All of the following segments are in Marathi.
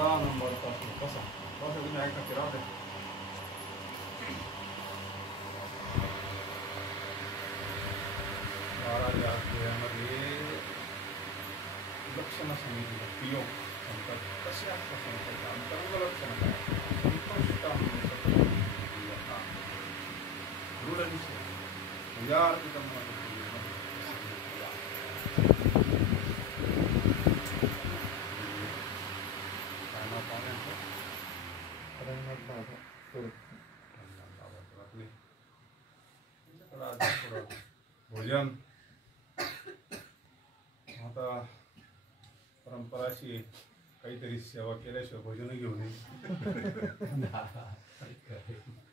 10 नंबरपासून कसा तुम्ही ऐका की राहू दे. बाराव्या अध्यायामध्ये लक्षणं सांगितली. उपयोग सांगतात कसे असतात सांगतात अंतरंग लक्षणं काय दृढ निश्चय या अर्थ भोजन आता परंपराची काहीतरी सेवा केल्याशिवाय भोजन घेऊन येईल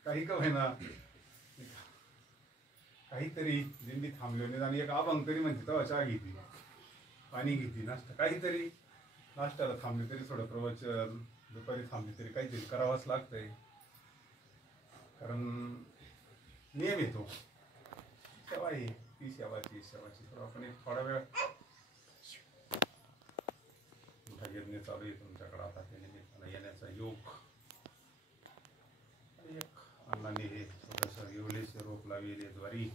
काही का होईना काहीतरी दिंडी थांबली आणि एक अभंग तरी म्हणते तेव्हा चहा घेतली पाणी घेतली नाश्ता काहीतरी नाश्त्याला थांबली तरी थोडं प्रवचन दुपारी थांबली तरी काहीतरी करावंच लागतंय कारण नियम येतो सेवा आहे ती सेवाची तर आपण एक थोडा वेळ यज्ञ चालू आहे तुमच्याकडे आता त्याने येण्याचा योग एक अण्णाने हे छोटंसं येवलेचे रोप लावले द्वारी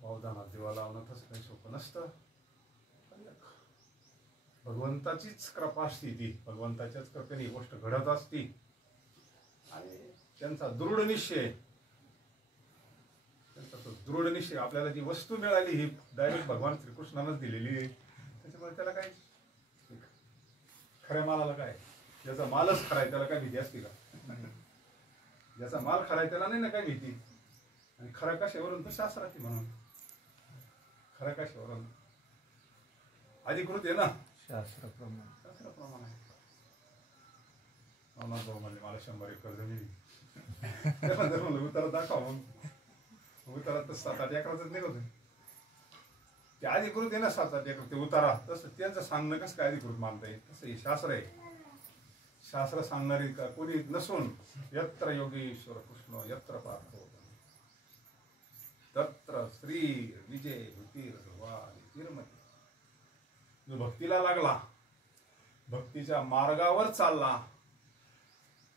वावदानात देवा लावणं तसं काही सोपं नसतं भगवंताचीच कृपा असते ती भगवंताच्याच कृपेने ही गोष्ट घडत असती आणि त्यांचा दृढ निश्चय आपल्याला जी वस्तू मिळाली ही डायरेक्ट भगवान श्रीकृष्णानंच दिलेली आहे त्याच्यामुळे त्याला काय खऱ्या मालाला काय ज्याचा मालच खराय त्याला काय भीती असते का ज्याचा माल खराय त्याला नाही ना काय भीती आणि खरा कशावरून तर शास्त्राची म्हणून खरा कशावरून अधिकृत आहे ना शास्त्राप्रमाणे म्हणजे मला 100 एकर जमीन त्यानंतर म्हणलं उतारा दाखवा मग उतारा तर 7-8 एकराच निघत ते अधिकृत आहे ना 7-8 एकर ते उतारा तसं त्यांचं सांगणं कसं काय अधिकृत मानता येईल तसं हे शास्त्र आहे शास्त्र सांगणारी का कोणी नसून यत्र योगेश्वर कृष्ण यत्र पार्थ तत्र श्री विजय तीर्मती जो भक्तीला लागला भक्तीच्या मार्गावर चालला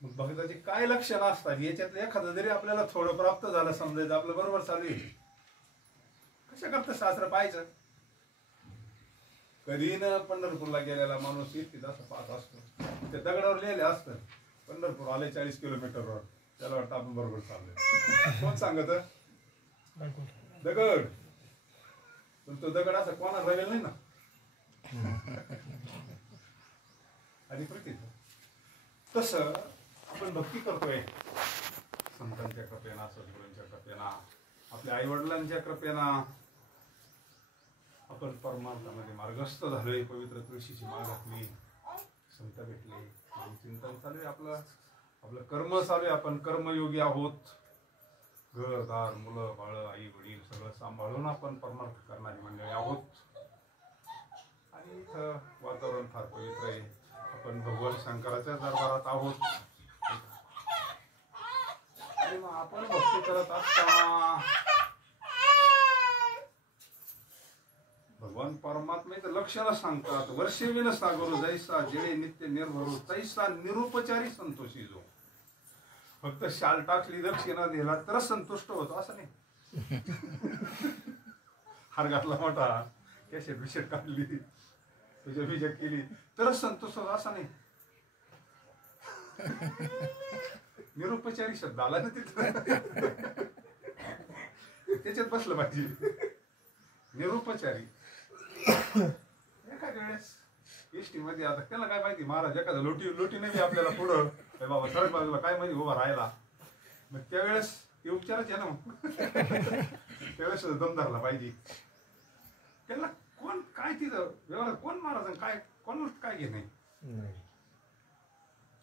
मग भक्ताची काय लक्षणं असतात याच्यातलं एखादं जरी आपल्याला थोडं प्राप्त झालं समजायचं आपलं बरोबर चालू आहे कशा करता शास्त्र पाहायचं कधी न पंढरपूरला गेलेला माणूस इतकी असं पाहत असतो ते दगडावर लिहिले असतं पंढरपूर आले 40 किलोमीटरवर त्याला वाटतं आपण बरोबर चाललोय कोण सांगत दगड पण तो दगड असा कोणा राहिलेला नाही ना आणि तसं आपण भक्ती करतोय संतांच्या कृपेना सद्गुरूंच्या कृपेना आपल्या आई वडिलांच्या कृपेना आपण परमार्थामध्ये मार्गस्थ झालोय पवित्र तुळशीची माळ घातली संत भेटले चिंतन चालू आहे आपलं कर्म चालू आहे आपण कर्मयोगी आहोत घरदार मुलं बाळ आई वडील सगळं सांभाळून आपण परमार्थ करणारी मंडळी आहोत आणि इथं वातावरण फार पवित्र आहे आपण भगवान शंकराच्या दरबारात आहोत आणि मग आपण भक्ती करत असताना भगवान परमात्मेचं लक्षणं सांगतात वर्षेविन सागरो जैसा जेळे नित्य निर्भरो तैसा निरुपचारी संतोषी जो फक्त शाल टाकली दक्षिणा दिला तरच संतुष्ट होतो असं नाही हार घातला मोठा कॅशे बिशेट काढली तुझ्या बिजक केली तरच संतुष्ट होतो असं नाही निरुपचारी शब्द आला ना तिथं त्याच्यात बसलं पाहिजे निरुपचारी एखाद्या वेळेस एसटी मध्ये आता त्याला काय माहिती महाराज एखादा लोटी नाही आपल्याला पुढं बाबा सरळ बाजूला काय माहिती उभा राहायला मग त्यावेळेस ते उपचारच आहे ना मग त्यावेळेस दम धरला पाहिजे त्याला कोण काय तिथं व्यवहार कोण महाराज काय कोण काय घे नाही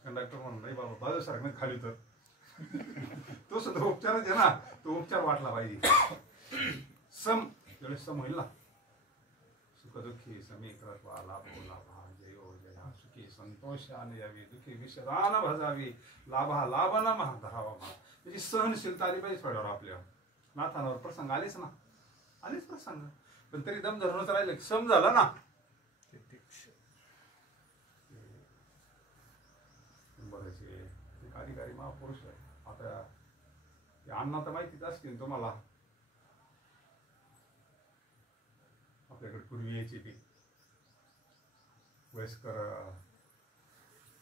कंडक्टर म्हणून नाही बाबा बाजू सारखं खाली तर तो सुद्धा उपचारच आहे ना तो उपचार वाटला पाहिजे सम त्यावेळेस सम होईल ना सुखदुःखी समीकरत्व लाभो लाभा जयो जया सुखी संतोषाने यावी दुःखी विषदान भजावी लाभा लाभन धरावा त्याची सहनशीलता आली पाहिजे थोड्यावर आपल्या नाथांवर प्रसंग आलेच ना आलेच प्रसंग पण तरी दम धरूनच राहिले सम झाला ना बरेचसे एक अधिकारी महापुरुष आहे. आता अण्णा तर माहितीच असतील तुम्हाला, आपल्याकडे पूर्वी यायचे ते वयस्कर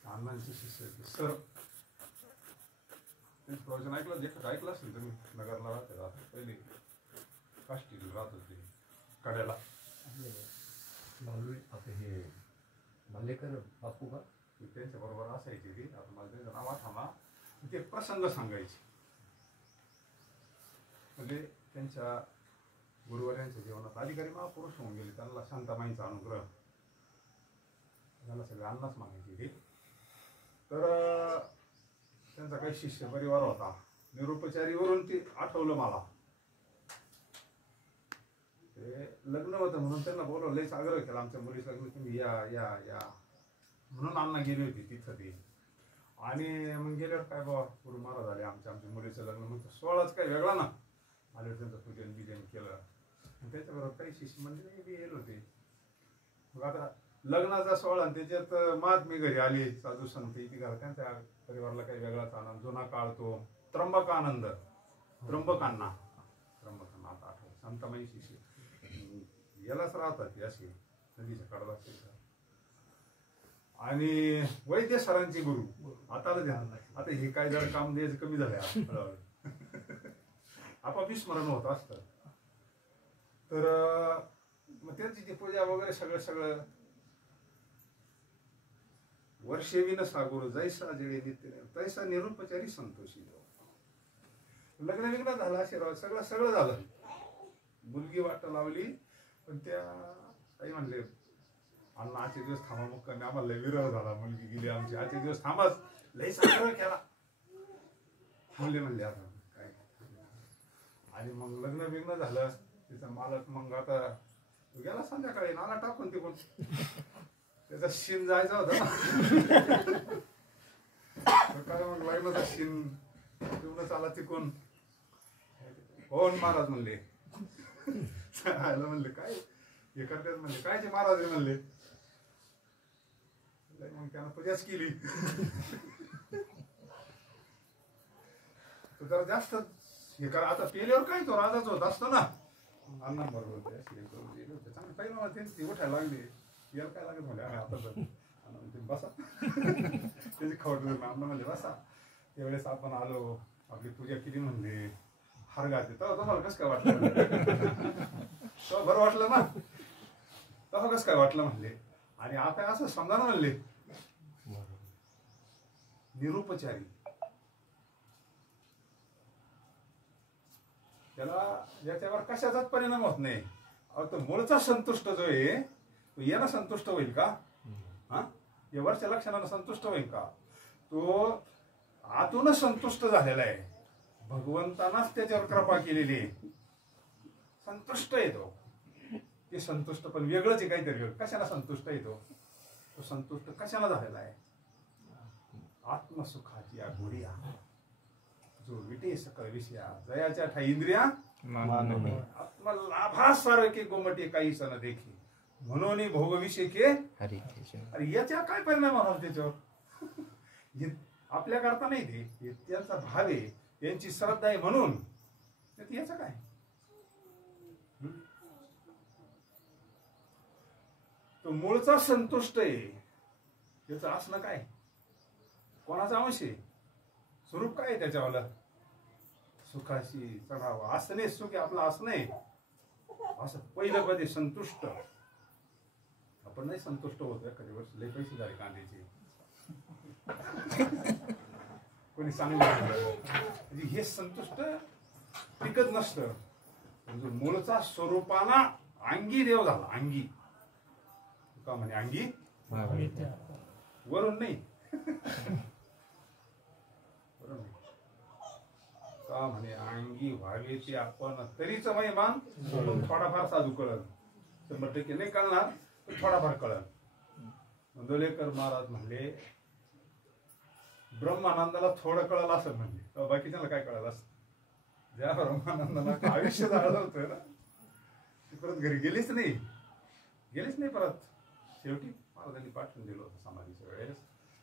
अण्णांचे शिष्य सर, त्यांचं प्रवचन ऐकलं, जे ऐकलं असेल तुम्ही. नगरला राहते, राहते पहिले काष्टीला राहत होते कड्याला. आता हे मालेकर बापू का त्यांच्या बरोबर असायचे ते. आता मला त्यांचं नाव आठवला. ते प्रसंग सांगायचे, म्हणजे त्यांच्या गुरुवाऱ्यांच्या जीवनात अधिकारी महापुरुष होऊन गेले. त्यांना शांताबाईंचा अनुग्रह, त्यांना सगळे अन्नच मागायचे ते. तर त्यांचा काही शिष्य परिवार होता, निरुपचारीवरून ते आठवलं मला. ते लग्न होतं म्हणून त्यांना बोलवलं, लयच आग्रह केला, आमच्या मुलीचं लग्न, तुम्ही या या या म्हणून अण्णा गेली होती तिथं ते. आणि मग गेल्यावर काय बाबा गुरु महाराज आले, आमच्या मुलीचं लग्न. मग सोहळाच काय वेगळा ना, आले त्यांचं पूजन बिजन केलं. त्याच्याबरोबर काही शिष्य मंडळी बी येत होते. मग आता लग्नाचा सोहळा, त्याच्यात महात्मे घरी आले, साधू संत इथे घरा. त्यांच्या परिवाराला काही वेगळाच आनंद. जुना काळ तो त्र्यंबकानंद, त्र्यंबकांना आता आठवलं. संतमाई शिष्य यालाच राहतात ते असे नदीच्या कडाला. आणि वैद्य सरांचे गुरु आता आता हे काय जरा काम द्यायचं कमी झालंय, आपाप स्मरण होत असतं. तर मग त्यांची ती पूजा वगैरे सगळं वर्षे विन सागुर जैसा जळे नित्य तैसा निरुपचारी संतोषी. लग्न विग्न झालं, आशीर्वाद सगळं झालं. मुलगी वाट लावली, पण त्या काही म्हणले अण्णा आजचे दिवस थांबा, मग आम्हाला लय विरह झाला. मुलगी गेली आमची, आजचे दिवस थांबाच, लय आग्रह केला. म्हणले आता काय. आणि मग लग्न बिग्न झालं. तिचा मालक मग आता गेला संध्याकाळी, नाला टाकून तिकून. त्याचा शिन जायचा होता काय. मग लग्नाचा शिन तेवढं चाला तिकून. हो महाराज म्हणले, म्हणले काय हे करतात, म्हणले काय ते महाराज म्हणले. मग त्यानं पूजाच केली. जरा जास्त हे करा. आता पेल्यावर काय तो राजाच होत असतो ना, अण्णा बरोबर चांगलं काही मला त्यांची उठायला लागली. याला काय लागत म्हणले आता बसा. त्याची खबर अण्णा म्हणले बसा. त्यावेळेस आपण आलो, आपली पूजा केली, म्हणले हार घातले. तेव्हा तुम्हाला कसं काय वाटलं, तेव्हा बरं वाटलं ना, तेव्हा कसं काय वाटलं म्हणले. आणि आता असं समजा ना म्हणले निरुपचारी, त्याला याच्यावर कशाचाच परिणाम होत नाही. तो मूळचा संतुष्ट जो आहे तो यानं संतुष्ट होईल का? हा, या वरच्या लक्षणानं संतुष्ट होईल का? तो आतूनच संतुष्ट झालेला आहे. भगवंतानाच त्याच्यावर कृपा केलेली आहे. संतुष्ट येतो ते संतुष्ट, पण वेगळंच आहे काहीतरी. कशाला संतुष्ट येतो तो? संतुष्ट कशाला झालेला आहे? आत्मसुखाची गोडिया जो विटे सकळ विषया जयाच्या ठाई इंद्रिया आत्मलाभासारखे गोमटे काही सण देखी म्हणून भोग विषय के. अरे याच्या काय परिणाम होणार त्याच्यावर? आपल्या करता नाही, ते त्यांचा भाव आहे, त्यांची श्रद्धा आहे म्हणून. याचं काय? तो मूळचा संतुष्ट आहे, त्याचं असणं काय? कोणाचा अंश आहे? स्वरूप काय आहे त्याच्यावाला? सुखाशी चढावा असणे, सुख आपलं असणे. असं पहिलं कधी संतुष्ट आपण नाही संतुष्ट होतो. एखादी वर्ष लय पैसे झाले कांद्याचे, कोणी चांगले, हे संतुष्ट टिकत नसतं. म्हणजे मूळचा स्वरूपाना अंगी देव झाला. अंगी का म्हणे? अंगी वरून नाही, का म्हणे अंगी व्हावे ते आपण तरीच महिमान थोडाफार साधू कळल. 100% नाही कळणार, पण थोडाफार कळल. मंदोलेकर महाराज म्हणले ब्रह्मानंदाला थोडं कळलं असं म्हणले, बाकीच्याला काय कळलं असं? ज्या ब्रह्मानंदाला आयुष्य झालं होतं ना, ती परत घरी गेलीच नाही परत. शेवटी महाराजांनी पाठवून दिलं होतं समाधीच्या वेळेस.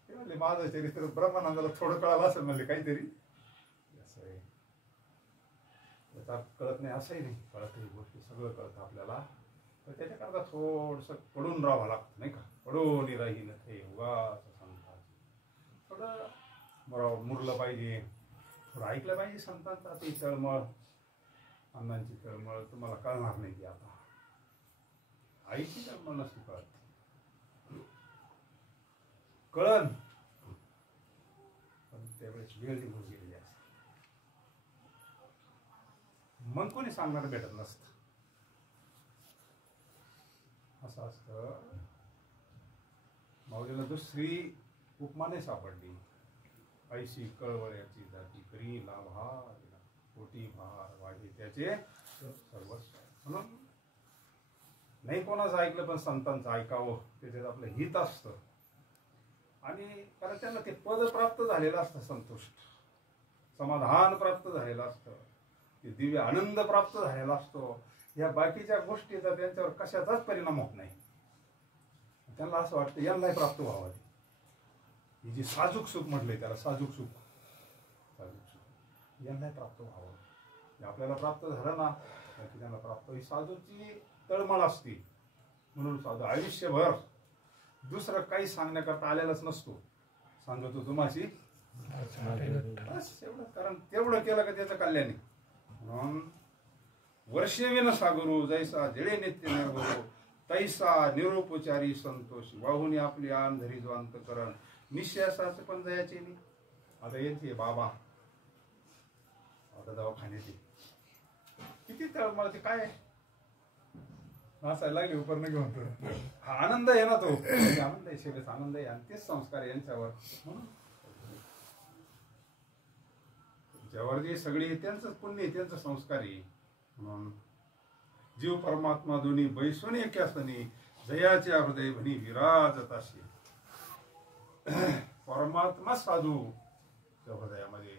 ते म्हणले माझं चरित्र ब्रह्मानंदाला थोडं कळालं असेल म्हणले काहीतरी असं आहे. त्याचा कळत नाही असंही नाही, कळत गोष्टी सगळं कळतं आपल्याला. तर त्याच्याकरता थोडंसं पडून राहावं लागतं नाही का. पडून राहील ते उगाच संतांची थोडं बरोबर मुरलं पाहिजे, थोडं ऐकलं पाहिजे संतांचा. ती तळमळ, अण्णांची तळमळ तुम्हाला कळणार नाही ती आता. आईची तळमळ नसती कळत, कळण पण त्यावेळेस वेळ निघून गेलेली असते. मग कोणी सांगणार भेटत नसतं. असं असतं. माऊलीला दुसरी उपमा नाही सापडली. ऐशी कळवळ्याची जाती करी लाभा कोटी भार वाढे त्याचे सर्वस्व. म्हणून नाही कोणाचं ऐकलं पण संतांचं ऐकावं, त्याच्यात आपलं हित असतं. आणि कारण त्यांना ते पद प्राप्त झालेलं असतं, संतुष्ट समाधान प्राप्त झालेलं असतं, ते दिव्य आनंद प्राप्त झालेला असतो. या बाकीच्या गोष्टीचा त्यांच्यावर कशाचाच परिणाम होत नाही. त्यांना असं वाटतं यांनाही प्राप्त व्हावं. ही जी साजूक सुख म्हटलंय त्याला, साजूक सुख, साजूक सुख यांनाही प्राप्त व्हावं. हे आपल्याला प्राप्त झालं ना की त्यांना प्राप्त. ही साधूची तळमळ असते. म्हणून साधू आयुष्यभर दुसरं काही सांगण्याकरता आलेलाच नसतो. सांगतो तुम्हाशी बस एवढं, कारण तेवढं केलं का त्याचं कल्याण. म्हणून वर्षेविन सागरू जैसा जडे नित्य निर्भरो तैसा निरोपचारी संतोष वाहुनी आपली आन धरी जो अंतकरण निश्वासाचे पण जायचे नाही. आता येते बाबा, आता दवाखान्यात किती तळमळ, ते काय नाचायला लागले उपर न घेऊन. हा आनंद आहे ना, तो आनंद आहे, शेवटचा आनंद आहे. आणि तेच संस्कार यांच्यावर. म्हणून ज्यावर जे सगळे त्यांचं पुण्य आहे, त्यांचं संस्कार आहे. म्हणून जीव परमात्मा दोन्ही बैसून एकासनी जयाच्या हृदय म्हणी विराजताशी. परमात्मा साधू त्या हृदयामध्ये,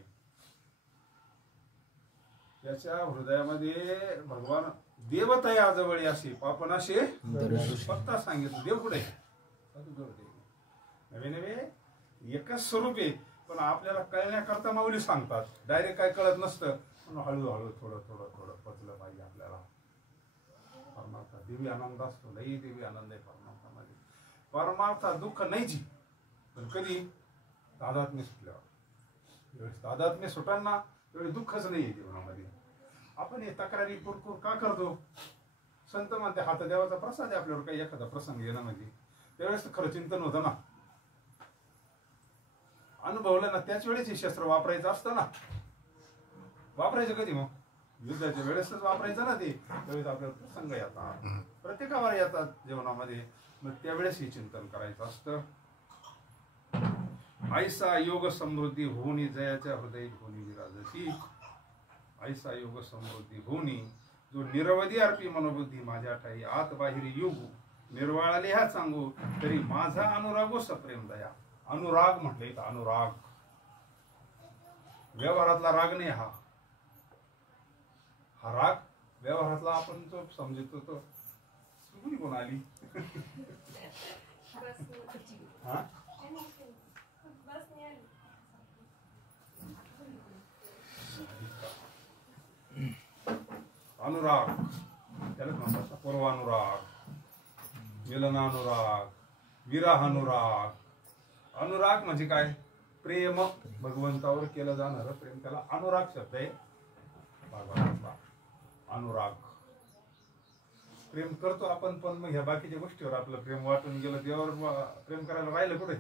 त्याच्या हृदयामध्ये भगवान देवतया जवळ असे पापनाशे फक्त सांगितलं. देव कुठे नवे नवे एकच स्वरूप आहे, पण आपल्याला कळण्याकरता माऊली सांगतात. डायरेक्ट काय कळत नसतं, म्हणून हळूहळू थोडं थोडं थोडं पचलं पाहिजे आपल्याला. परमार्था दिव्य आनंद असतो, लई दिव्य आनंद आहे परमार्थामध्ये. परमार्था दुःख नाहीची, पण कधी तादात्म्य सुटल्यावर. तादात्म्य सुटांना तेवढे दुःखच नाही आहे जीवनामध्ये. आपण हे तक्रारी कुरकुर का करतो? संत म्हणते हात देवाचा प्रसाद आहे आपल्यावर. काही एखादा प्रसंग येणं म्हणजे त्यावेळेस खरं चिंतन होतं ना, अनुभवलं ना, त्याच वेळेस हे शस्त्र वापरायचं असतं ना. वापरायचं कधी? मग युद्धाच्या वेळेसच वापरायचं ना ते. त्यावेळेस आपल्याला प्रसंग येतात, प्रत्येकावर येतात जीवनामध्ये. मग त्यावेळेस हे चिंतन करायचं असतं. ऐसा योग समृद्धी होनी जयाच्या हृदय होनी विराजती. ऐसा योग समृद्धी होनी जो निरवधी अर्पी मनोबुद्धी माझ्या ठाई आत बाहेर युग निर्वाळाले ह्या सांगू तरी माझा अनुरागो सप्रेम दया. अनुराग म्हटलं इथं, अनुराग व्यवहारातला राग नाही. हा हा राग व्यवहारातला आपण जो समजतो तो सुगुणी कोण आली. हा अनुराग त्यालाच म्हणतात पूर्वानुराग, मिलनानुराग, विराहानुराग. अनुराग म्हणजे काय? प्रेम, भगवंतावर केलं जाणारं प्रेम, त्याला अनुराग शब्द आहे भगवानाचा. अनुराग प्रेम करतो आपण, पण मग ह्या बाकीच्या गोष्टीवर आपलं प्रेम वाटून गेलं. देवावर प्रेम करायला राहिलं कुठे?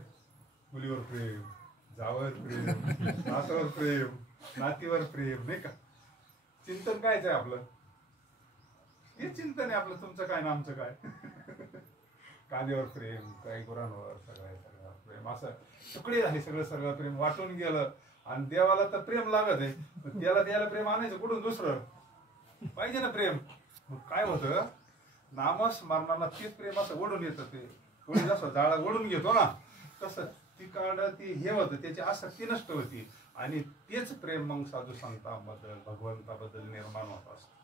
मुलीवर प्रेम, जावर प्रेम, नातावर प्रेम, नातीवर प्रेम, नाही का? चिंतन कायच आहे आपलं? हे चिंतन आहे आपलं. तुमचं काय ना आमचं काय? कांद्यावर प्रेम, काही गुरांवर, सगळं प्रेम. असं तुकडे झाले, सगळं सगळं प्रेम वाटून गेलं. आणि देवाला तर प्रेम लागत आहे, त्याला द्यायला प्रेम आणायचं कुठून? दुसरं पाहिजे ना प्रेम. मग काय होतं? नामस्मरणाला तेच प्रेम असं ओढून येतं. ते कोणी जसं जाळा ओढून घेतो ना, तसं ती काढ ती हे होतं, त्याची आसक्ती नष्ट होती. आणि तेच प्रेम मग साधू संतांबद्दल, भगवंताबद्दल निर्माण होत असतं.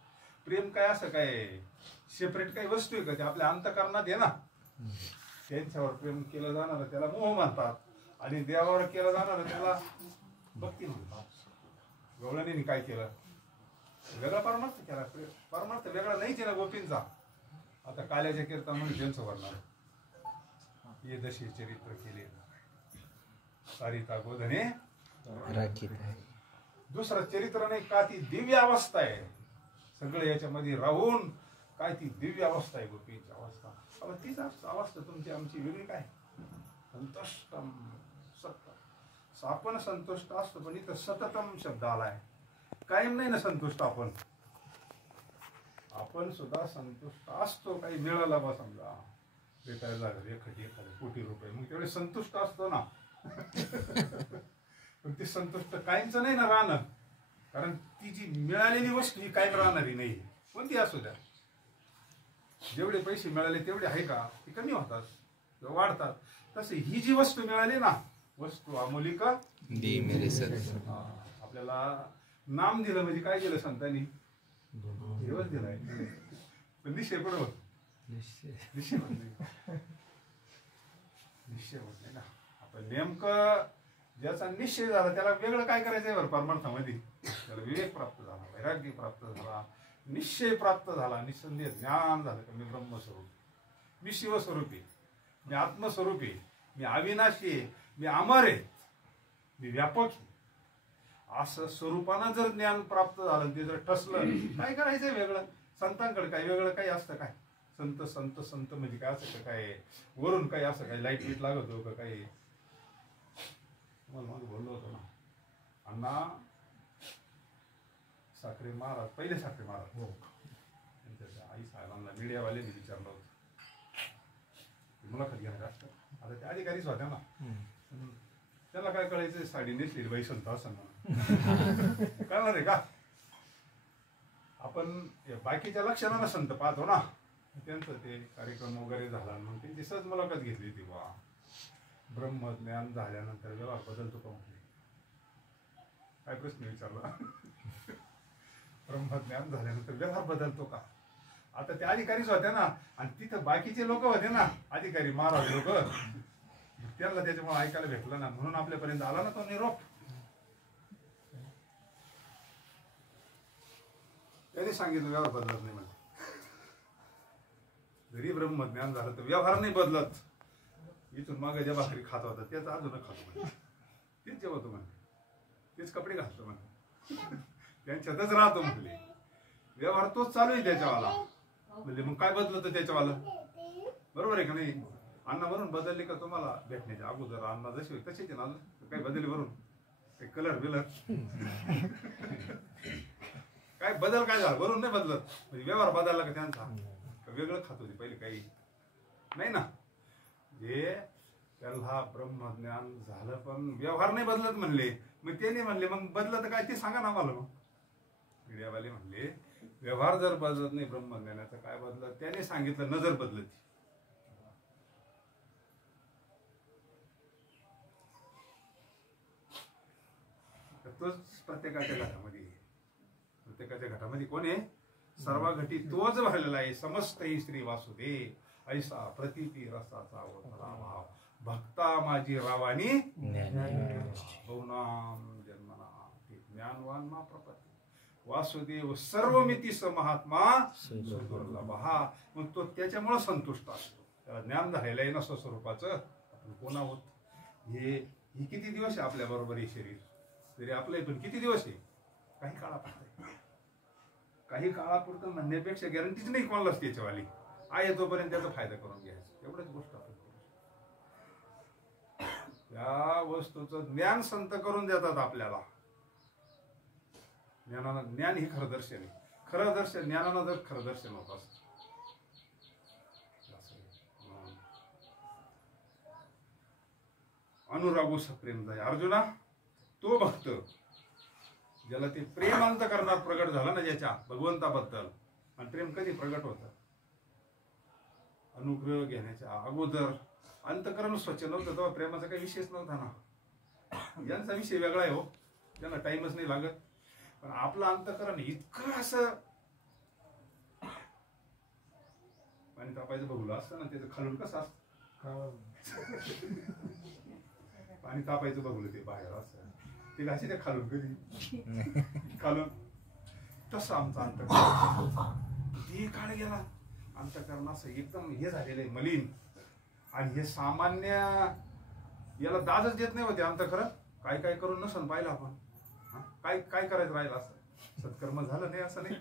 प्रेम काय असं काय सेपरेट काही वस्तू आहे का? ते आपल्या अंतःकरणात आहे ना. त्यांच्यावर प्रेम केलं जाणार त्याला मोह म्हणतात. आणि देवावर केलं जाणार त्याला भक्ती म्हणतात. गवळणीने काय केलं? वेगळा परमार्थ केला. परमार्थ वेगळा नाही केला गोपींचा. आता काल्याच्या कीर्तन म्हणून त्यांचं वर्णन ये दशे चरित्र केले सारिता गोधने दुसरं चरित्र नाही का, ती दिव्य अवस्था आहे. सगळं याच्यामध्ये राहून काय ती दिव्य अवस्था आहे गोपींची अवस्था. अब तीच अवस्था तुमची आमची वेगळी काय? संतुष्टम सतत. आपण संतुष्ट असतो पण इथं सततम शब्द आलाय. कायम नाही ना संतुष्ट आपण. आपण सुद्धा संतुष्ट असतो. काही मिळाला बा समजा भेटायला लागलं एखादी कोटी रुपये, मग तेवढे संतुष्ट असतो ना. पण ते संतुष्ट कायमच नाही ना राहणं. कारण ती जी मिळालेली वस्तू ही कायम राहणारी नाही. कोणती असू द्या. जेवढे पैसे मिळाले तेवढे आहे का? ते कमी होतात किंवा वाढतात. तसे ही जी वस्तू मिळाली ना, वस्तू अमूलिक आपल्याला नाम दिलं म्हणजे काय दिलं संतांनी? देवच दिलाय. पण निश्चय कुठं होत? निश्चय होत नाही. निश्चय होत नाही ना. आपण नेमकं ज्याचा निश्चय झाला त्याला वेगळं काय करायचंय बरं परमार्थामध्ये? त्याला विवेक प्राप्त झाला, वैराग्य प्राप्त झाला, निश्चय प्राप्त झाला, निसंदेह ज्ञान झालं का मी ब्रह्मस्वरूप, मी शिवस्वरूपी, मी आत्मस्वरूपी, मी अविनाशी आहे, मी अमर आहे, मी व्यापक आहे. असं स्वरूपानं जर ज्ञान प्राप्त झालं, ते जर ठसलं, काय करायचंय वेगळं? संतांकडे काय वेगळं काही असतं काय? संत संत संत म्हणजे काय असं काय? वरून काही असं काय लाईट बीट लागत हो का काही? मग बोललो होतो ना अण्णा साखरे महाराज, पहिले साखरे महाराज त्यांच्या आई साहेबांना मीडियावाल्यांनी विचारलं होतं मुलाखत घेणार असतं. आता त्या अधिकारीच होत्या ना. त्याला काय कळायचं साडी नेसलेली बाई संत असं ना कळणार आहे का? आपण बाकीच्या लक्षणाला संत पाहतो ना. त्यांचं ते कार्यक्रम वगैरे झाला मग त्यांची सहज मुलाखत घेतली होती. बा ब्रह्मज्ञान झाल्यानंतर व्यवहार बदलतो का म्हटले? काय प्रश्न विचारला? ब्रह्मज्ञान झाल्यानंतर व्यवहार बदलतो का? आता ते अधिकारीच होते ना आणि तिथं बाकीचे लोक होते ना अधिकारी महाराज लोक, त्यांना त्याच्यामुळे ऐकायला भेटलं ना म्हणून आपल्यापर्यंत आला ना तो निरोप. त्याने सांगितलं व्यवहार बदलत नाही म्हणजे. जरी ब्रह्मज्ञान झालं तर व्यवहार नाही बदलत. इथून मागे ज्या भाकरी खात होता त्याच अजून खातो म्हणजे, तेच जेवतो म्हणजे, तेच कपडे घालतो म्हणजे, त्यांच्यातच राहतो म्हटले. व्यवहार तोच चालू आहे त्याच्यावाला. म्हणजे मग काय बदलतं त्याच्यावाला? बरोबर आहे का नाही? अण्णा वरून बदलले का तुम्हाला भेटण्याच्या अगोदर अण्णा जशी होते तशीच आहे ना? काही बदलले वरून? काही कलर बिलर काय बदल काय झाला? वरून नाही बदलत. म्हणजे व्यवहार बदलला का त्यांचा? वेगळं खात होते पहिले काही नाही ना. जे त्याला ब्रह्मज्ञान झालं पण व्यवहार नाही बदलत म्हणले. मग ते नाही म्हणले मग बदलत काय ते सांगा ना मला. मग मीडियावाले म्हणले व्यवहार जर बदलत नाही ब्रह्मज्ञानाचं काय बदलत? त्याने सांगितलं नजर बदलती. तोच प्रत्येकाच्या घटामध्ये कोण आहे? सर्व घटी तोच भरलेला आहे. समस्त श्री वासुदेव ऐसा प्रतिती रसाचा भाव भक्ता माझी रावानी बहुनाम जन्मना ज्ञानवान मा प्रपत्ती वासुदेव सर्वमिती स महात्मा सुदुर्लभ. मग तो त्याच्यामुळे संतुष्ट असतो. त्याला ज्ञान झालेलं आहे ना स्वस्वरूपाचं. आपण कोण आहोत हे किती दिवस आहे आपल्या बरोबर हे शरीर? तरी आपलं पण किती दिवस आहे? काही काळापुरतं. काही काळापुरतं म्हणण्यापेक्षा गॅरंटीच नाही कोणालाच त्याच्यावाली आहे. तोपर्यंत त्याचा फायदा करून घ्यायचा एवढंच गोष्ट आपण करू. त्या वस्तूचं ज्ञान संत करून देतात आपल्याला. ज्ञानानं ज्ञान ही खरं दर्शन आहे. खरं दर्शन ज्ञानानं जर खरं दर्शन होत असत. अनुरागू सप्रेम जाय अर्जुना, तो भक्त ज्याला ते प्रेम अंतःकरणात प्रगट झालं ना ज्याच्या भगवंताबद्दल. आणि प्रेम कधी प्रगट होतं? अनुग्रह घेण्याच्या अगोदर. अंतःकरण स्वच्छ नव्हतं तेव्हा प्रेमाचा काही विषयच नव्हता ना. यांचा विषय वेगळा आहे हो, त्यांना टाइमच नाही लागत. पण आपलं अंतःकरण इतकं असं पाणी तापायचं बघलं असतं ना, त्याचं खालून कसं असतं पाणी तापायचं बघलं ते बाहेर असं ते घाशी ते खालून कधी खालून तसं आमचं अंतःकरण ते काळ गेला. अंतःकरण असं एकदम हे झालेलं आहे मलिन आणि हे सामान्य याला दाजच देत नाही होते अंतःकरण. काय काय करून नसन पाहिलं आपण. काय काय करायचं राहिलं असं सत्कर्म झालं नाही असं नाही.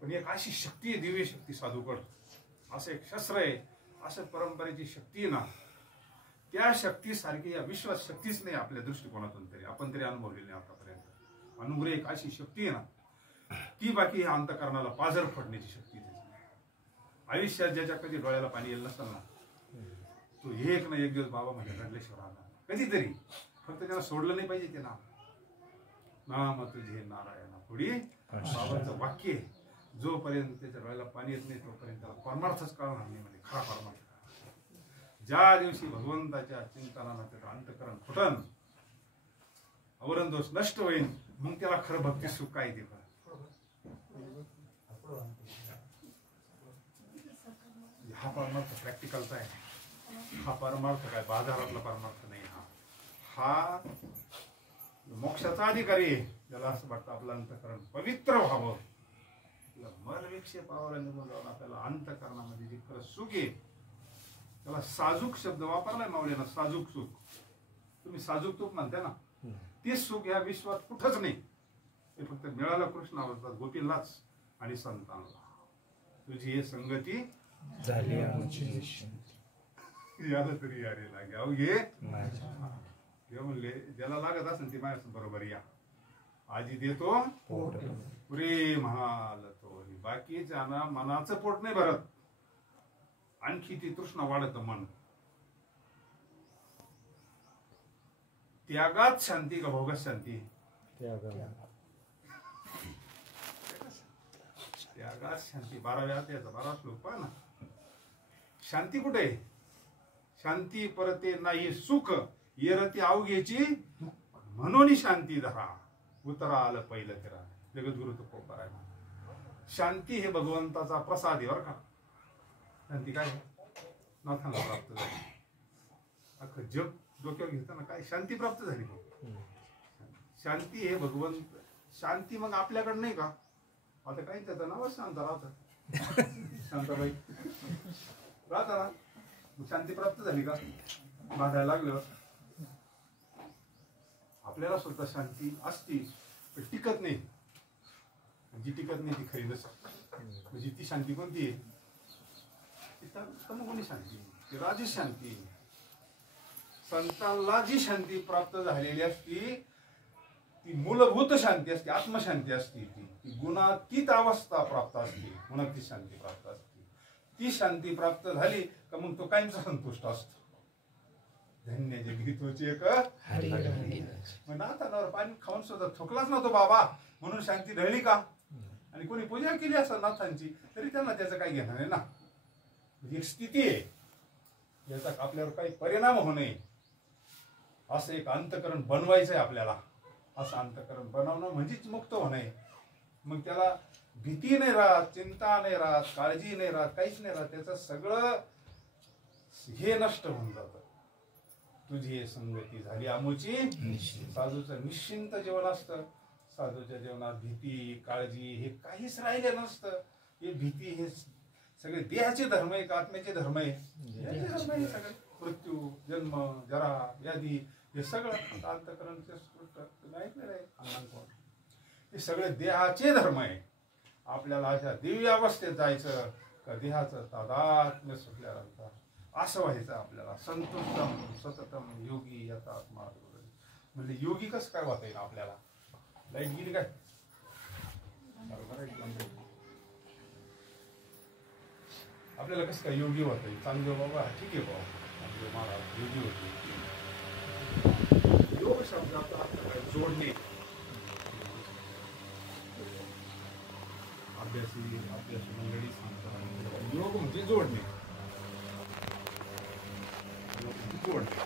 पण एक अशी शक्ती आहे दिव्य शक्ती साधूकड असं एक शस्त्र आहे असं परंपरेची शक्ती आहे ना. त्या शक्तीसारखी या विश्वात शक्तीच नाही आपल्या दृष्टिकोनातून तरी आपण तरी अनुभवलेली नाही आतापर्यंत. अनुग्रह एक अशी शक्ती आहे ना ती बाकी ह्या अंतःकरणाला पाझर फोडण्याची शक्ती त्याची. आयुष्यात ज्याच्या कधी डोळ्याला पाणी येईल नसेल ना तो एक ना एक दिवस बाबा म्हणजे रडल्याशिवाय राहणार कधीतरी. फक्त त्याला सोडलं नाही पाहिजे ते नाम तुझे नारायणा पुढे बाबांचं वाक्य आहे. जोपर्यंत त्याच्या डोळ्याला पाणी येत नाही तोपर्यंत त्याला परमार्थच कळणार नाही. म्हणजे खरा परमार्थ ज्या दिवशी भगवंताच्या चिंतनानं त्याचं अंतःकरण फुटन आवरण दोष नष्ट होईल मग त्याला खरं भक्ती सुख काय ते. हा परमार्थ प्रॅक्टिकलचा आहे. हा परमार्थ काय बाजारातला परमार्थ नाही. हा मोक्षाचा अधिकारी आहे. ज्याला असं वाटतं आपलं अंतःकरण पवित्र व्हावं मल विक्षेपावर निघून जाऊन आपल्याला अंतःकरणामध्ये जे खरं सुख आहे त्याला साजूक शब्द वापरलाय माऊलीनं. साजूक सुख तुम्ही साजूक सुख म्हणता ना ते सुख या विश्वात कुठंच नाही. ते फक्त मिळालं कृष्ण अवस्थात गोपींनाच आणि संतांना. तुझी हे संगती झाली याला तरी यारे लागे अहो घे म्हणले ज्याला लागत असेल ते माझ्या बरोबर या. आजी देतो पुरे म्हणाल तो बाकी ज्यांना मनाचं पोट नाही भरत आणखी ती तृष्णा वाढत मन. त्यागात शांती का भोगात शांती. त्यागात शांती 12व्या अध्यायाचा 12 श्लोक पहा ना. शांती कुठे आहे. शांती परते नाही सुख येरती अवघेची म्हणून शांती धरा उतरा आलं पहिलं करा. जगद्गुरु तुकोबार आहे. शांती हे भगवंताचा प्रसाद आहे बरं का. शांती काय नाथांना प्राप्त झाली. अख्खं जग डोक्यावर घेताना काय शांती प्राप्त झाली. शांती हे भगवंत. शांती मग आपल्याकडे नाही का. आता काही त्याचं नावच शांत राहत. शांताबाई राहता ना. शांती प्राप्त झाली का बांधायला लागल्यावर. आपल्याला सुद्धा शांती असती पण टिकत नाही. जी टिकत नाही ती खरी नसते. म्हणजे ती शांती कोणती आहे. तमगुणी शांती ती राजस शांती. संतांना जी शांती प्राप्त झालेली असती ती मूलभूत शांती असते. आत्मशांती असते. ती गुणातीत अवस्था प्राप्त असते म्हणून ती शांती प्राप्त असते. ती शांती प्राप्त झाली का मग तो कायमचा संतुष्ट असतो. धन्य जे गीतोचे एक मग नाथांवर पाणी खाऊन सुद्धा थोकलाच नव्हतो बाबा म्हणून शांती ढळली का. आणि कोणी पूजा केली असं नाथांची तरी त्यांना त्याचं काही घेणं नाही ना. एक स्थिती आहे याचा आपल्यावर काही परिणाम होऊ नये असं एक अंतःकरण बनवायचं आहे आपल्याला. असं अंतःकरण बनवणं म्हणजेच मुक्त होणे. मग त्याला भीती नाही राहत, चिंता नाही राहत, काळजी नाही राहत, काहीच नाही राहत. त्याचं सगळं हे नष्ट होऊन जातं. तुझी संगती झाली आमुची. साधूचं निश्चिंत जीवन असतं. साधूच्या जीवनात भीती काळजी हे काहीच राहिलं नसतं. हे भीती हे सगळे देहाचे धर्म आहे का आत्म्याचे धर्म आहे. सगळे मृत्यू जन्म जरा व्याधी हे सगळं अंतःकरणचे हे सगळे देहाचे धर्म आहे. आपल्याला अशा दिव्य अवस्थेत जायचं का देहाचं तादात्म्य सुटल्यानंतर असं व्हायचं आपल्याला. संतुष्टम सततम योगी याचा आत्मा म्हणजे योगी कसं काय होता येईल आपल्याला. लाईट गेली काय आपल्याला कसं काय योगी होता येईल. चांगलं बाबा ठीक आहे बाबा महाराज योगी होते. योग शब्दाचा अर्थ काय जोडणे. अभ्यासी मंडळी सांगतात योग म्हणजे जोडणे. जोडणे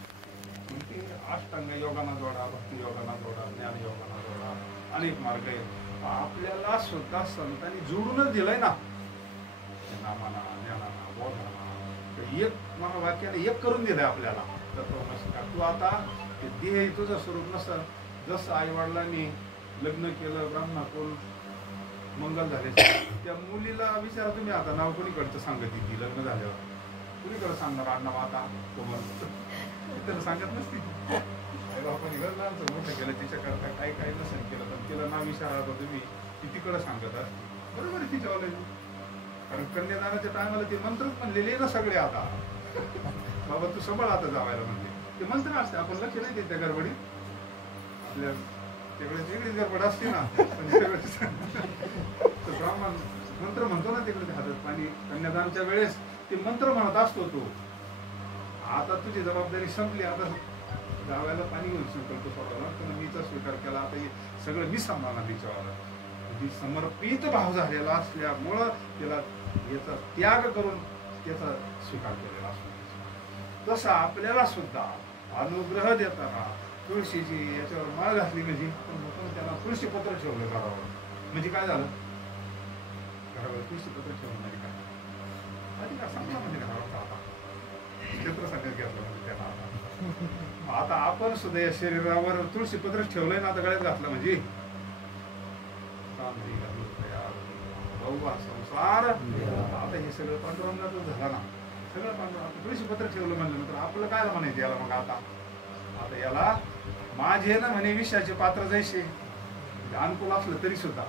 अष्टांग योगाना जोडा भक्ती योगाना जोडा ज्ञान योगाना जोडा अनेक मार्ग आहेत. आपल्याला सुद्धा संतांनी जोडूनच दिलंय ना. नामाना ज्ञानाना बोधाना एक महावाक्याने एक करून दिलंय आपल्याला. तू आता ते देह हे तुझं स्वरूप नसतं. जसं आई वडिलांनी लग्न केलं, ब्राह्मणाकडून मंगल झाले, त्या मुलीला विचारा तुम्ही आता नाव कोणीकडचं सांगत ती लग्न झाल्यावर कुणीकडे सांगणार आडनाव आता त्याला सांगत नसती. आई बापाने घर लहानचं मोठं केलं तिच्याकरता काही काही नसेल केलं पण तिला नाव विचारा होता तुम्ही ती तिकडं सांगत असते. बरोबर आहे तिच्यावाला, कारण कन्यादानाच्या टायमाला ते मंत्रच म्हणलेले ना सगळे आता बाबा तू सांभाळ आता जावायला म्हणजे ते मंत्र असते. आपण लक्ष नाही देत त्या गडबडीत, आपल्या त्यावेळेस वेगळीच गडबड असते ना. पण त्यावेळेस ब्राह्मण मंत्र म्हणतो ना तिकडे हातात पाणी कन्यादानच्या वेळेस ते मंत्र म्हणत असतो तो. आता तुझी जबाबदारी संपली, आता जावयाला पाणी घेऊन संकल्प सोडवला तर मीचा स्वीकार केला, आता हे सगळं मी सांभाळणार तिच्यावर. म्हणजे समर्पित भाव झालेला असल्यामुळं त्याला याचा त्याग करून त्याचा स्वीकार केलेला असतो. तसं आपल्याला सुद्धा अनुग्रह देताना तुळशीची याच्यावर माळ घातली म्हणजे त्याला तुळशी पत्र ठेवलं घरावर, म्हणजे काय झालं घरावर तुळशी पत्र ठेवलं म्हणजे काय अधिकार संपला म्हणजे घरावर आता क्षेत्र सांगत घेतलं म्हणजे त्याला. आता आपण सुद्धा या शरीरावर तुळशी पत्र ठेवलंय ना, आता गळ्यात घातलं म्हणजे संसार आता हे सगळं पांडुरंगाचं झालं ना, सगळं पांडुरंग तुळशी पत्र ठेवलं म्हणलं नंतर आपलं काय म्हणायचं याला. मग आता याला माझे ना म्हणे विषयाचे पात्र जायचे अनुकूल असलं तरी सुद्धा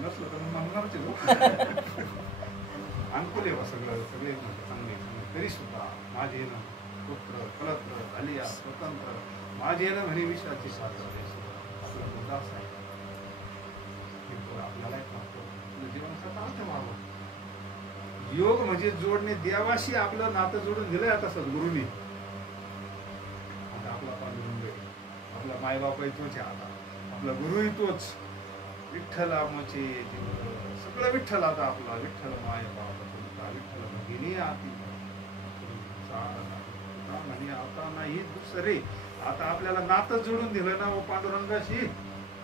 नसलं तर म्हणणारच अनुकूल आहे सगळं सगळे चांगले तरी सुद्धा माझे ना पुत्र कलत्र झालिया स्वतंत्र माझे ना म्हणे विषयाचे पात्र जायचे. आपला मुद्दा असा आहे आपल्याला जीवनाचा अर्थ व्हावा. योग म्हणजे जोडणे, देवाशी आपलं नातं जोडून दिलंय आता सद्गुरूंनी. आता आपला पांडुरंग आपला मायबापाही तोच आहे, आता आपला गुरुही तोच. विठ्ठलामचे सगळं विठ्ठल आता आपला विठ्ठल माय बाबा विठ्ठल भगिनी आती म्हणे आता नाही दुसरे. आता आपल्याला नातं जोडून दिलं ना पांडुरंगाशी.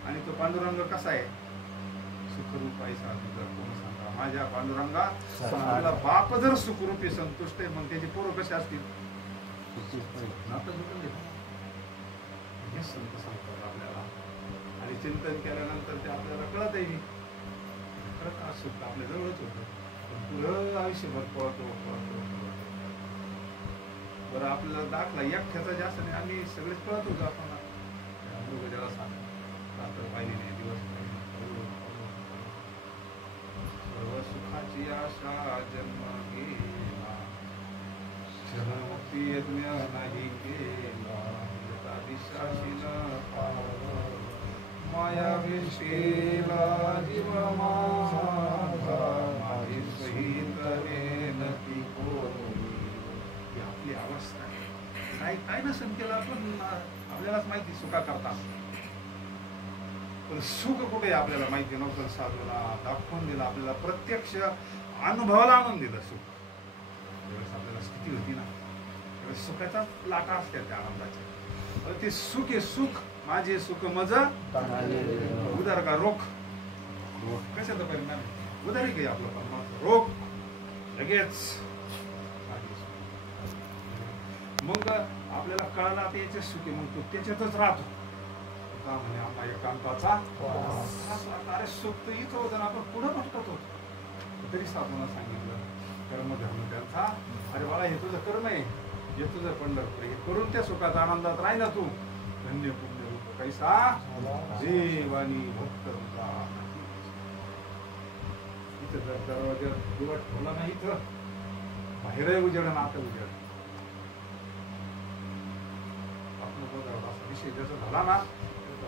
आणि तो पांडुरंग कसा आहे सुखरूप आहे. कोण सांगा माझ्या पांडुरंगा आपला बाप जर सुखरूपी संतुष्ट आहे मग त्याचे पोरं कसे असतील नातं जोडून दिलं हे संत सांगतात आपल्याला. आणि चिंतन केल्यानंतर ते आपल्याला कळत आहे खरंच आज सुद्धा आपल्या जवळच होतं पुढं आयुष्यभर पळतो. बरं आपल्याला दाखला एकट्याचा जास्त नाही, आम्ही सगळेच पळत होतो. आपण ज्याला सांगतो पाहिली नाही दिवस सर्व सुखाची आशा जन्म गेला शरणमुक्ती यज्ञ नाही केला माया विषेला जीव माझा माझी सहित नती कोणी आपली अवस्था आहे. काय नसेल केलं आपण आपल्यालाच माहिती सुखा करता, पण सुख कुठे आपल्याला माहिती नव्हतं. साधूला दाखवून दिलं, आपल्याला प्रत्यक्ष अनुभवाला आणून दिलं सुख. त्यावेळेस आपल्याला स्थिती होती ना त्यावेळेस सुखाचा लाटा असतात त्या आनंदाच्या. ते सुख आहे सुख माझे सुख मज उदार का रोख कशाचा परिणाम उदारी काही आपलं परमार्थ रोख लगेच. मग आपल्याला कळला आता याचे सुख आहे मग तो त्याच्यातच राहतो. का म्हणे आम्हा एकांताचा अरे सुख तर इथं होतं ना आपण पुढं भटकत होतो. तरी साधूला सांगितलं कर्म धर्म त्यांचा अरे बाळा हे तुझं कर्म आहे हे तुझं पंढरपूर हे करून त्या सुखात आनंदात राही ना तू. धन्य पुण्य रूप कैसा देवानी भक्त तुझा. इथं जर दरवाज्यात दिवा ठेवला नाही तर बाहेरही उजेड ना आता उजेड. आपण बघा असा विषय ज्याचा झाला ना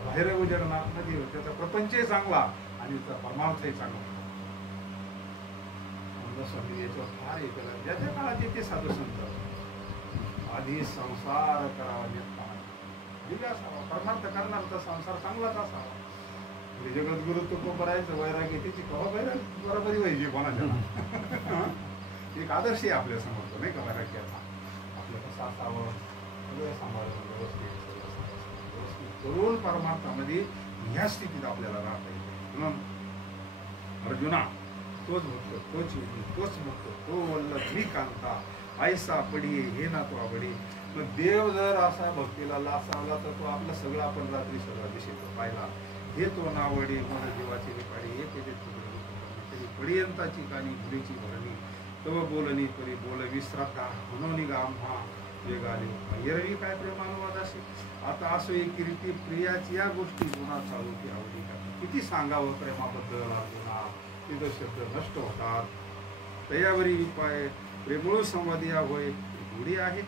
बाहेरही उजेड ना नदी त्याचा प्रपंचही चांगला आणि त्याचा परमार्थही चांगला. स्वामी याच्यावर फार हे केलं ज्याच्या काळात ते साधू संत आधी संसार करावा दिव्य असावा परमार्थ करणारा संसार चांगलाच असावा. म्हणजे जगद्गुरु तो करायचं वैराग्य त्याची कवा वैराग्य बरोबरी व्हायची कोणाच्या एक आदर्श आहे आपल्या समोर नाही का वैराग्याचा. आपलं कसं असावं सगळं सांभाळून व्यवस्थित करून परमार्थामध्ये ह्या स्थितीत आपल्याला राहता येते. म्हणून अर्जुना तोच भक्त तोच योगी तोच भक्त तो वल्लभ मी कांता ऐसा पडिये हे ना तो आवडे मग देव जर असा भक्तीला लासावला तर तो आपलं सगळं आपण रात्री सगळा दिशेत पाहिला. हे तो नावडी मन देवाची पाडी हे त्याची पर्यंताची कानी भुलीची भरणी तव बोलणी परी बोल विश्राता म्हणून आम्हा वेगाले एरवी काय प्रेमानुवाद असे. आता असो एक रीती प्रियाची या गोष्टी गुणा चालू की आवडी किती सांगावं प्रेमाबद्दल गुणा तिथं शब्द नष्ट होतात. तयावरी उपाय प्रेमळ संवादी या होय गोडी आहे.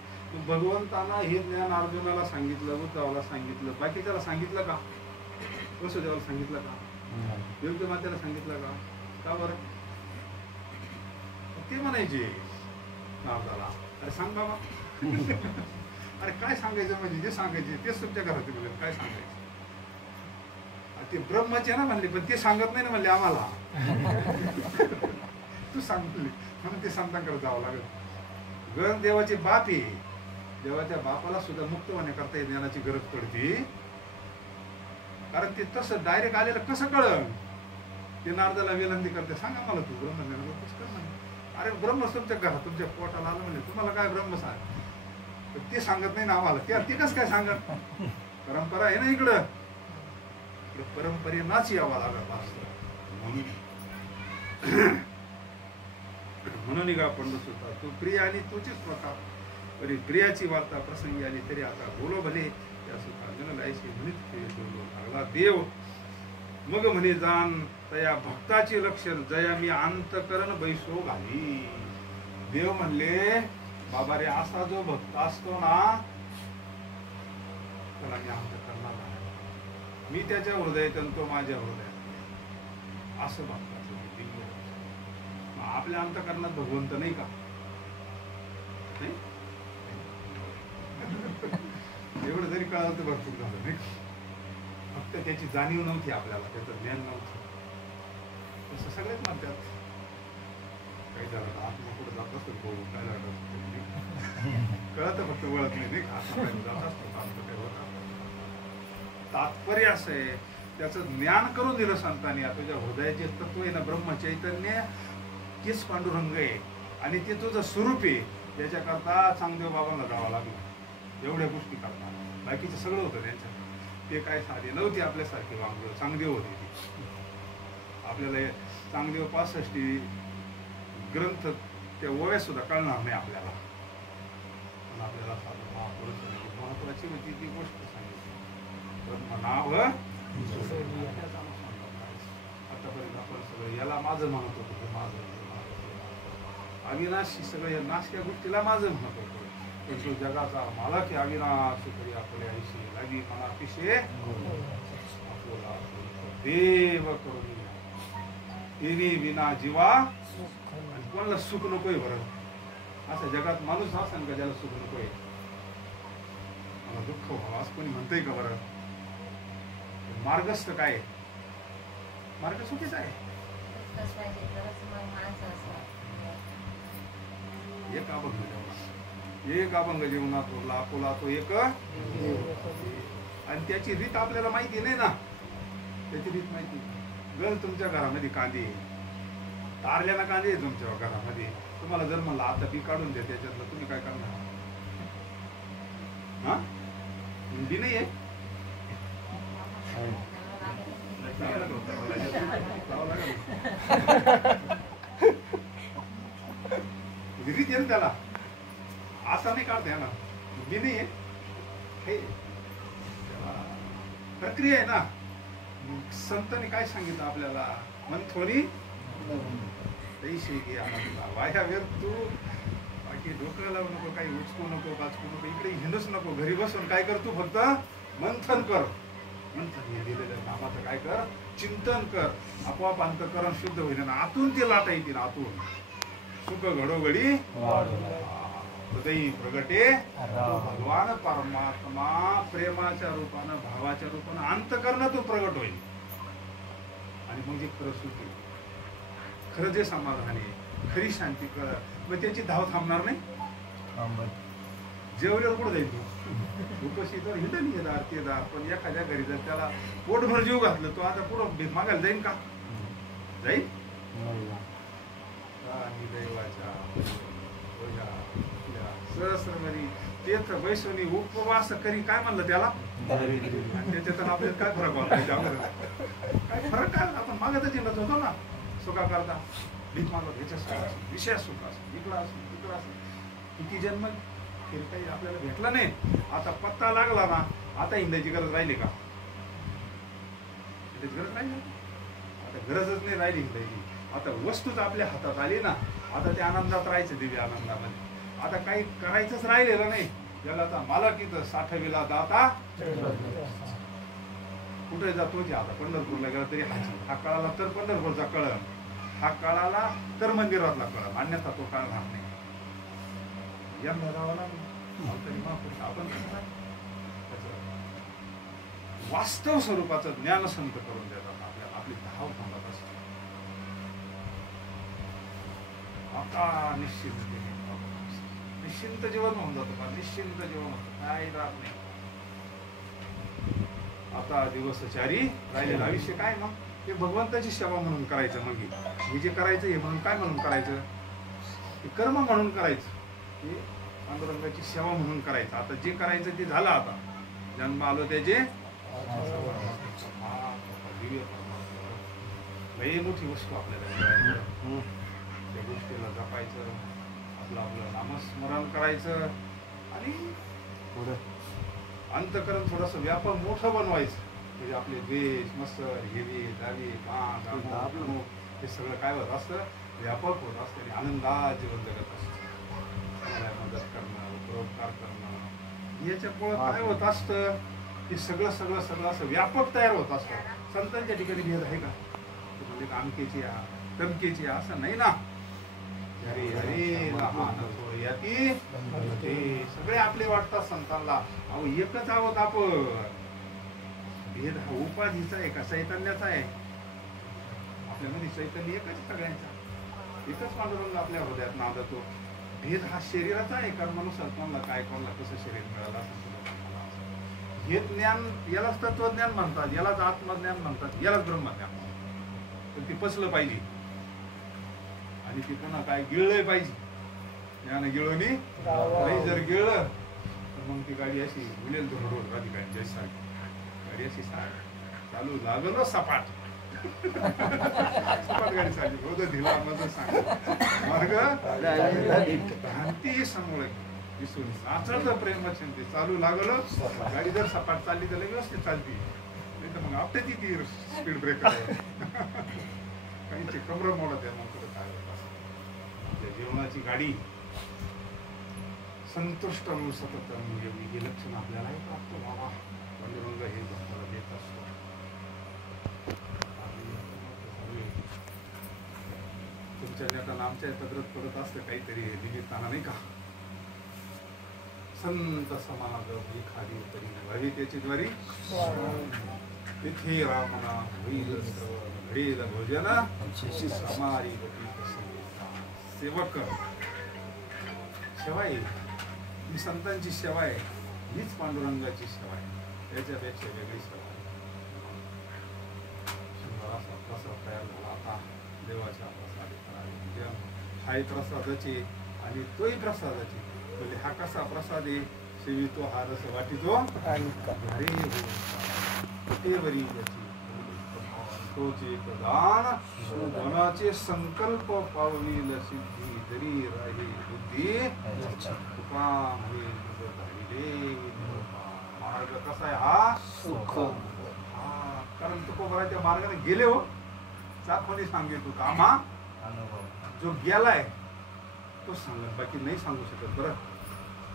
भगवंतांना हे ज्ञान अर्जुनाला सांगितलं, उद्धवाला सांगितलं, बाकीच्याला सांगितलं का? वसुदेवाला सांगितलं का? योग्य मातेला सांगितलं का? का बरं? ते म्हणायचे नारदाला, अरे सांग बाबा. अरे काय सांगायचं म्हणजे जे सांगायचे तेच तुमच्या घरात म्हणजे काय सांगायचं. ते ब्रह्मचे ना म्हणले पण ते सांगत नाही ना म्हणले आम्हाला. तू सांग म्हणून ते संतांकडे जावं लागेल. गण देवाचे बाप आहे. देवाच्या बापाला सुद्धा मुक्त होण्याकरता ज्ञानाची गरज पडते. कारण ते तसं डायरेक्ट आलेलं कसं कळलं. ते नारदाला विनंती करते, सांगा मला तू ब्रह्मज्ञान कसं कर म्हणे. अरे ब्रह्म तुमच्या घरात तुमच्या पोटाला आलं म्हणजे तुम्हाला काय ब्रह्म सांग. ते सांगत नाही ना आम्हाला. ते कसं काय सांगत. परंपरा आहे ना इकडं. परंपरेनाच यावं लागत असतं. म्हणून का पंडित होता तू प्रिय आणि तुझीच प्रकार तरी प्रियाची वार्ता प्रसंगी आली तरी आता बोलो भले या सुखायशी म्हणित देव मग म्हणे जाण तया भक्ताची लक्षण जया मी अंतकरण बैसो घाली. देव म्हणले बाबा रे असा जो भक्त असतो ना त्याला मी अंतकरणाला मी त्याच्या हृदयात आणि तो माझ्या हृदयात असं भक्ताचं आपल्या अंतकरणात भगवंत नाही का? एवढं जरी कळालं तर भरपूर झालं नाही. फक्त त्याची जाणीव नव्हती आपल्याला, त्याचं ज्ञान नव्हतं. तसं सगळेच म्हणतात काही झालं आत्मा पुढे जात असतो भाऊ काय झालं कळत फक्त वळत नाही जात असतो. तात्पर्य असं आहे त्याचं ज्ञान करून दिलं संतांनी. तुझ्या हृदयाचे तत्व आहे ना ब्रह्म चैतन्य तेच पांडुरंग आहे आणि ते तुझं स्वरूप आहे. याच्याकरता चांगदेव बाबांना जावं लागलं. एवढ्या गोष्टी करतात. बाकीचं सगळं होतं त्यांच्यात. ते काय साधे नव्हते आपल्यासारखे वांगदेव चांगदेव होते ते. आपल्याला चांगदेव 65 ग्रंथ त्या ओव्या सुद्धा कळणार नाही आपल्याला. पण आपल्याला महत्वाची होती ती गोष्ट सांगितली. नाव आतापर्यंत आपण सगळं याला माझं म्हणत होतो. माझं अविनाशी सगळं नाशक्या गोष्टीला माझं म्हणत होतो. पण तो जगाचा मालक अविनाश तरी आपल्या आईशी लागी मना पिशे देव करून तिने विना जीवा आणि कोणाला सुख नकोय. बरं असं जगात माणूस हा सांग का ज्याला सुख नकोय. मला दुःख व्हावं असं कोणी म्हणतंय का? बरं मार्गस्थ काय? मार्ग चुकीचा आहे. एक अभंग जेवणात एक अभंग जीवनात उरला आपुला तो एक आणि त्याची रीत आपल्याला माहिती नाही ना. त्याची रीत माहिती गल तुमच्या घरामध्ये कांदे तारल्याला कांदे आहे तुमच्या घरामध्ये. तुम्हाला जर म्हणलं आता बी काढून द्या त्याच्यातलं तुम्ही काय करणार? हा बी नाही आहे. रीत आहे त्याला असा नाही काढता येणार. बी नाही आहे प्रक्रिया आहे ना. संतांनी काय सांगितलं आपल्याला? मंथोनी वाया वेळ तू बाकी डोकं लावू नको, काही उचकू नको, वाचकू नको, इकडे हिंदूच नको. घरी बसून काय कर तू? फक्त मंथन कर. मंथन हे दिलेलं नामाचं काय कर? चिंतन कर. आपोआप अंतःकरण शुद्ध होईल ना. आतून ते लाटा येतील. आतून सुख घडोघडी हृदयी प्रगटे भगवान परमात्मा प्रेमाच्या रूपानं भावाच्या रूपानं अंतःकरणातून प्रगट होईल. आणि मग जे खरं सुख आहे, खरं जे समाधान आहे, खरी शांती कर. मग त्याची धाव थांबणार नाही. जेवल्यावर कुठं जाईल तू? उपस्थित तर हिंडून येणार ते दार. पण एखाद्या घरी जर त्याला पोटभर जीव घातलं तो आता पुढं भीक मागायला जाईल का? जाईल. सहस्रमरी तेच वैष्णवी उपवास करी काय म्हणलं त्याला आणि त्याच्यातून आपल्याला काय फरक वाटतो काय फरक काय आपण मागतच येणार होतो ना सुखा करता भीक मागत ह्याच्या सुख विषय सुख असं इकडं असं तिकडं असं किती जन्म तरी काही आपल्याला भेटलं नाही आता पत्ता लागला ना आता हिंदाची गरज राहिली का गरज राहिली आता गरजच नाही राहिली हिंदाची आता वस्तूच आपल्या हातात आली ना आता ते आनंदात राहायचं दिव्य आनंदामध्ये आता काही करायचंच राहिलेलं नाही ज्याला आता मला किती साठविला दाता कुठे जातो जे आता पंढरपूरला गेला तरी हा कळाला तर पंढरपूरचा कळ हा कळाला तर मंदिरातला कळ अन्यथा तो काळ राहत नाही यंदा जावं लागलं तरी महापुरुष आपण वास्तव स्वरूपाचं ज्ञान संत करून देतात आपल्याला आपली धाव थांबत असते आता निश्चिंत जीवन होऊन जातो का निश्चिंत जीवन होतं काही राहत नाही आता दिवसचारी राहिलेलं आयुष्य काय मग ते भगवंताची सेवा म्हणून करायचं मग हे जे करायचं हे म्हणून काय म्हणून करायचं ते कर्म म्हणून करायचं हे पांडुरंगाची सेवा म्हणून करायचं आता जे करायचं ते झालं आता जन्म आलो त्याचे लई मोठी वस्तू आपल्याला त्या गोष्टीला जपायचं आपलं आपलं नामस्मरण करायचं आणि अंतकरण थोडंसं व्यापक मोठं बनवायचं म्हणजे आपले द्वेष मत्सर हेवी दावी पांग हे सगळं काय होत असतं व्यापक होत असतं आणि आनंदात जीवन जगत असतं मदत करणं उपकार करणं याच्यामुळं काय होत असतं हे सगळं सगळं सगळं असं व्यापक तयार होत असतं संतांच्या ठिकाणी भेद आहे का म्हणजे आमकेची हा तमकेची असं नाही ना हरे हरे लहान याती ते सगळे आपले वाटतात संतांना अहो एकच आहोत आपण भेद हा उपाधीचा आहे का चैतन्याचा आहे आपल्यामध्ये चैतन्य एकच सगळ्यांचा एकच पांडुरंग आपल्या हृदयात नांदतो भेद हा शरीराचा आहे कर्मानुसार कोणाला काय कोणाला कसं शरीर मिळालं असं हे ज्ञान यालाच तत्वज्ञान म्हणतात यालाच आत्मज्ञान म्हणतात यालाच ब्रह्मज्ञान म्हणतात पण ते पचलं पाहिजे आणि ते पुन्हा काय गिळलंय पाहिजे ज्ञान गिळवणी नाही जर गिळलं तर मग ती गाडी अशी उलेल तो रोड राधिकांची सारखी गाडी अशी चालू लागलो सपाट सपाट गाडी सारखी होत ढिला माझं सांग मार्ग भ्रांती समोर दिसून नाचलं प्रेमाचे ते चालू लागलं गाडी जर सपाट चालली तर व्यवस्थित चालती नाही तर मग आपटे ती स्पीड ब्रेकर काहींची कमर मोडत आहे मग कुठं काय होत आपल्या जीवनाची गाडी संतुष्ट सतत एवढी हे लक्षण आपल्यालाही प्राप्त व्हावा पांडुरंग हे भक्ताला देत असतो तुमच्या नेता आमच्या पदरात पडत असतं काहीतरी निमित्तानं नाही का संत समागम एखादी तरी व्हावी त्याची द्वारी तिथे रामना होईल घडेल भोजन समारी सेवक सेवा आहे ही संतांची सेवा आहे हीच पांडुरंगाची सेवा आहे त्याच्यापेक्षा वेगळी सेवा आहे सुंदर प्रसाद तयार झाला आता देवाच्या प्रसादी हाही प्रसादाची आणि तोही प्रसादाची म्हणजे हा कसा प्रसाद आहे सेवितो हा रस वाटितो तोचे प्रदान मनाचे संकल्प पावलील सिद्धी जरी राही बुद्धी तुका मार्ग कसा आहे हा सुख हा कारण तुकोबराच्या मार्गाने गेले हो कोणी सांगितलं तुका आम्हा जो गेलाय तो सांगत बाकी नाही सांगू शकत बरं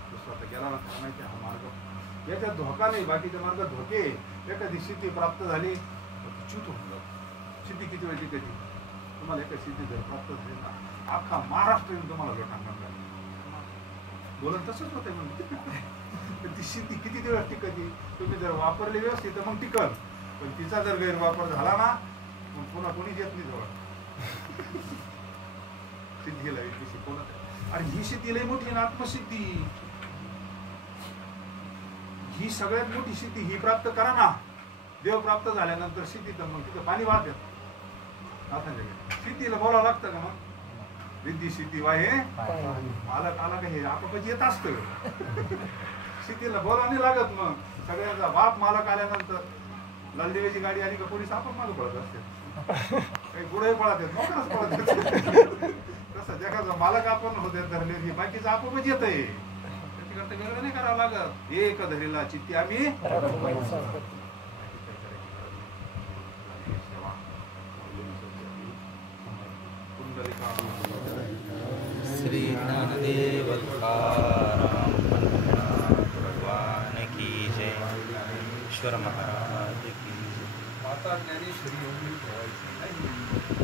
तो स्वतः गेला ना माहिती हा मार्ग याच्यात धोका नाही बाकीच्या मार्गात धोके एखादी सिद्धी प्राप्त झाली च्युत होऊन जातो सिद्धी किती वेळची कधी तुम्हाला एका सिद्धी जर प्राप्त झाली ना अख्खा महाराष्ट्र तुम्हाला लोटांगण झाली बोलत तसंच होतंय म्हणजे ती सिद्धी किती दिवस टिकती तुम्ही जर वापरली व्यवस्थित तर मग टिकल पण तिचा जर गैरवापर झाला ना मग पुन्हा कोणीच येत नाही जवळ सिद्धीला एक कोणत आणि ही सिद्धी लई मोठी ना आत्मसिद्धी ही सगळ्यात मोठी सिद्धी ही प्राप्त करा ना देव प्राप्त झाल्यानंतर सिद्धी तर मग तिथं पाणी वाहत सिद्धीला बोलावं लागतं का मग रिद्धी सिद्धी वाहे मालक आला का हे आपोआप येत असतं. सिद्धीला बोलावं नाही लागत. मग सगळ्यांचा बाप मालक आल्यानंतर लालदेवीची गाडी आली का पोलीस आपण मागं पळत असते. काही गुडे पळत आहेत, नोकरच पळत आहेत. तसं जगाचा मालक आपण होते धरले की बाकीचं आपोआपच येत आहे. त्याच्याकरता वेगळं नाही करावं लागत. एक धरीला चित्ती आम्ही श्री ज्ञानदेव तुकाराम भगवान की जय. ईश्वर महाराज की जय. माता ज्ञानेश्वरी एवढी ठेवायची नाही.